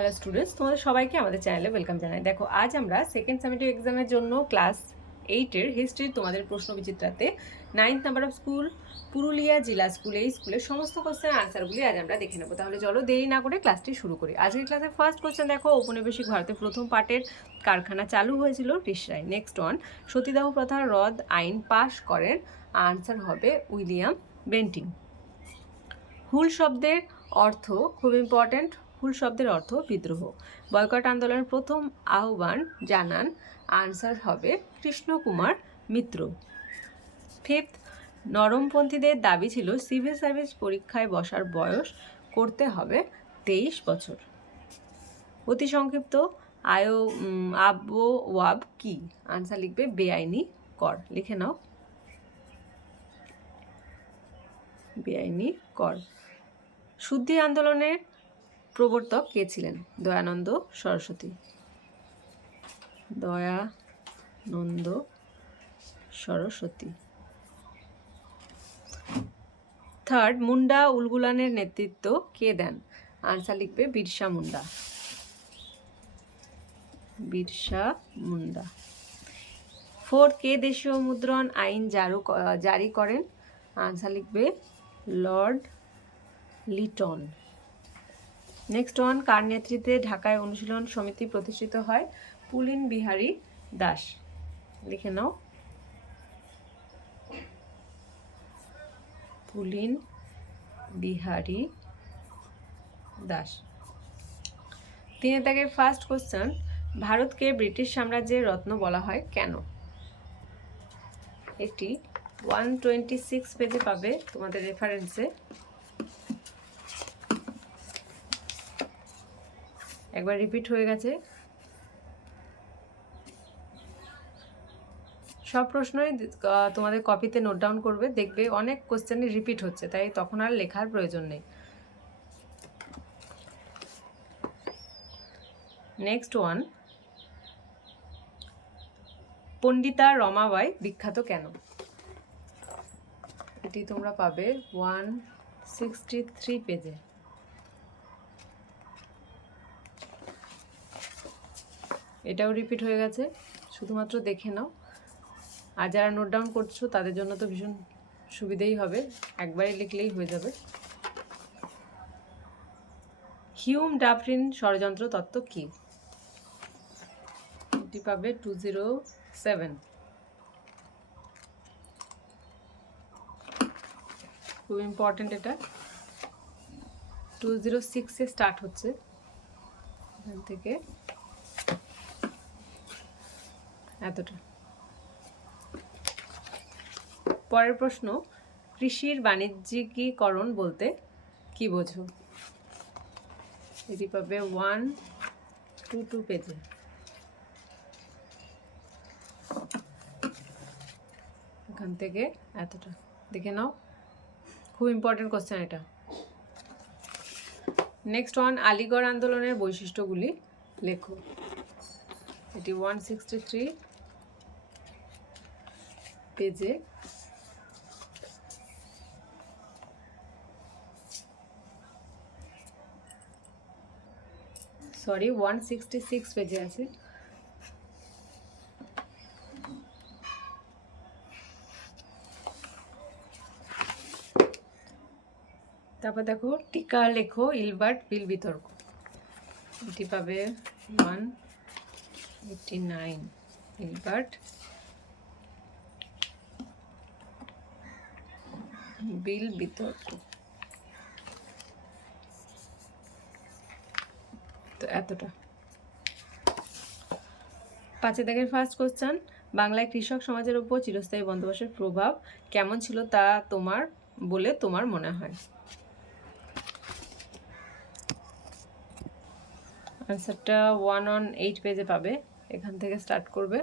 Hello students তোমাদের সবাইকে আমাদের চ্যানেলে ওয়েলকাম জানাই। দেখো, আজ আমরা সেকেন্ড সামিটিভ এক্সামের জন্য ক্লাস এইটের হিস্ট্রির তোমাদের প্রশ্ন বিচিত্রাতে ninth number of school Purulia জেলা স্কুল এই স্কুলের সমস্ত কোশ্চেন আনসারগুলি আজ আমরা দেখে নেব। তাহলে চলো দেরি না করে ক্লাসটি শুরু করি। আজকের ক্লাসের ফার্স্ট কোশ্চেন দেখো, ঔপনিবেশিক ভারতের প্রথম পার্টের কারখানা চালু হয়েছিল রিসরায় নেক্সট ওয়ান সতীদাহ প্রথা রদ আইন পাশ করেন আনসার হবে উইলিয়াম বেন্টিং। হুল শব্দের অর্থ খুব ইম্পর্ট্যান্ট হুল শব্দের অর্থ বিদ্রোহ। বয়কট আন্দোলনের প্রথম আহ্বান জানান আনসার হবে কৃষ্ণকুমার মিত্র। ফিফথ নরমপন্থীদের দাবি ছিল সিভিল সার্ভিস পরীক্ষায় বসার বয়স করতে হবে তেইশ বছর। অতি সংক্ষিপ্ত আয়ো উম, আবওয়াব কি? আনসার লিখবে বেআইনি কর লিখে নাও। বেআইনি কর। শুদ্ধি আন্দোলনের প্রবর্তক কে ছিলেন? দয়ানন্দ সরস্বতী। দয়ানন্দ সরস্বতী। থার্ড মুন্ডা উলগুলানের নেতৃত্ব কে দেন? আনসার লিখবে বিরসা মুন্ডা। বিরসা মুন্ডা। ফোর্থ কে দেশীয় মুদ্রণ আইন জারু জারি করেন? আনসার লিখবে লর্ড লিটন নেক্সট ওয়ান কার নেতৃত্বে ঢাকায় অনুশীলন সমিতি প্রতিষ্ঠিত হয়? পুলিন বিহারী দাস। লিখে নাও। পুলিন বিহারী দাস। তিন দাগের ফার্স্ট কোশ্চেন ভারতকে ব্রিটিশ সাম্রাজ্যের রত্ন বলা হয় কেন? এটি ওয়ান টোয়েন্টি সিক্স পেজে পাবে তোমাদের রেফারেন্সে একবার রিপিট হয়ে গেছে। সব প্রশ্নই তোমাদের কপিতে নোট ডাউন করবে, দেখবে অনেক কোশ্চেনই রিপিট হচ্ছে, তাই তখন আর লেখার প্রয়োজন নেই। নেক্সট ওয়ান পণ্ডিতা রমাবাই বিখ্যাত কেন? এটি তোমরা পাবে ওয়ান সিক্সটি থ্রি পেজে এটাও রিপিট হয়ে গেছে। শুধুমাত্র দেখে নাও। আর যারা নোট ডাউন করছ, তাদের জন্য তো ভীষণ সুবিধেই হবে। একবারে লিখলেই হয়ে যাবে। হিউম ডাফরিন ষড়যন্ত্র তত্ত্ব কি? এটি পাবে টু জিরো সেভেন খুব ইম্পর্টেন্ট এটা। টু জিরো সিক্সে স্টার্ট হচ্ছে। এখান থেকে এতটা। পরের প্রশ্ন, কৃষির বাণিজ্যিকীকরণ বলতে কি বোঝো? এটি পাবে ওয়ান টু টু পেজে। এখান থেকে এতটা। দেখে নাও, খুব ইম্পর্টেন্ট কোশ্চেন এটা। নেক্সট ওয়ান আলিগড় আন্দোলনের বৈশিষ্ট্যগুলি লেখো। এটি ওয়ান সিক্সটি থ্রি পেজে। সরি ওয়ান সিক্সটি সিক্স পেজে আছে। তারপর দেখো, টিকা লেখো, ইলবার্ট বিল বিতর্ক। এটি পাবে one eighty nine Ilbert bill বিতর্ক। তো এতটা। পাঁচে দাগের ফার্স্ট কোশ্চেন বাংলায় কৃষক সমাজের উপর চিরস্থায়ী বন্দোবস্তের প্রভাব কেমন ছিল তা তোমার বলে তোমার মনে হয়? আনসারটা ওয়ান অন এইট পেজে পাবে, এখান থেকে স্টার্ট করবে।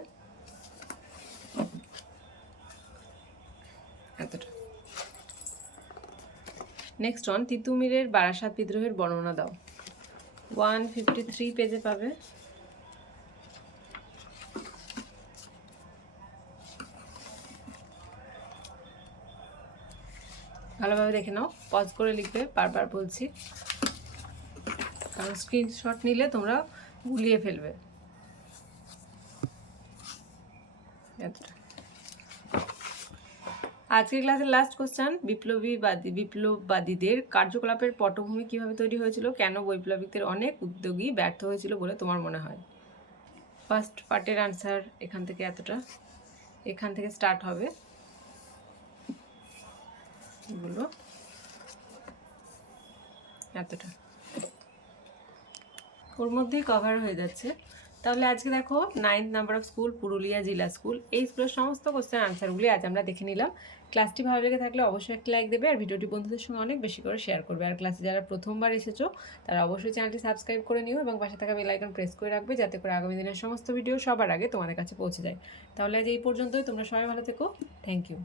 এতটা। নেক্সট ওয়ান তিতুমিরের বারাসাত বিদ্রোহের বর্ণনা দাও। ওয়ান ফিফটি থ্রি পেজে পাবে। ভালোভাবে দেখে নাও। পজ করে লিখবে, বারবার বলছি। কারণ স্ক্রিনশট নিলে তোমরা গুলিয়ে ফেলবে। এতটা। আজকের ক্লাসের লাস্ট কোশ্চেন বিপ্লবীবাদী, বিপ্লববাদীদের কার্যকলাপের পটভূমি কীভাবে তৈরি হয়েছিল? কেন বৈপ্লবিকদের অনেক উদ্যোগী ব্যর্থ হয়েছিল বলে তোমার মনে হয়? ফার্স্ট পার্টের আনসার এখান থেকে এতটা। এখান থেকে স্টার্ট হবে। এগুলো এতটা। ওর মধ্যেই কভার হয়ে যাচ্ছে। তাহলে আজকে দেখো ninth number of school Purulia জেলা স্কুল এই স্কুলের সমস্ত কোশ্চেন আনসারগুলি আজ আমরা দেখে নিলাম। ক্লাসটি ভালো লেগে থাকলে অবশ্যই একটা লাইক দেবে আর ভিডিওটি বন্ধুদের সঙ্গে অনেক বেশি করে শেয়ার করবে। আর ক্লাসে যারা প্রথমবার এসেছ, তারা অবশ্যই চ্যানেলটি সাবস্ক্রাইব করে নিও এবং পাশে থাকা বেল আইকন প্রেস করে রাখবে যাতে করে আগামী দিনের সমস্ত ভিডিও সবার আগে তোমাদের কাছে পৌঁছে যায়। তাহলে আজ এই পর্যন্তই, তোমরা সবাই ভালো থেকো। Thank you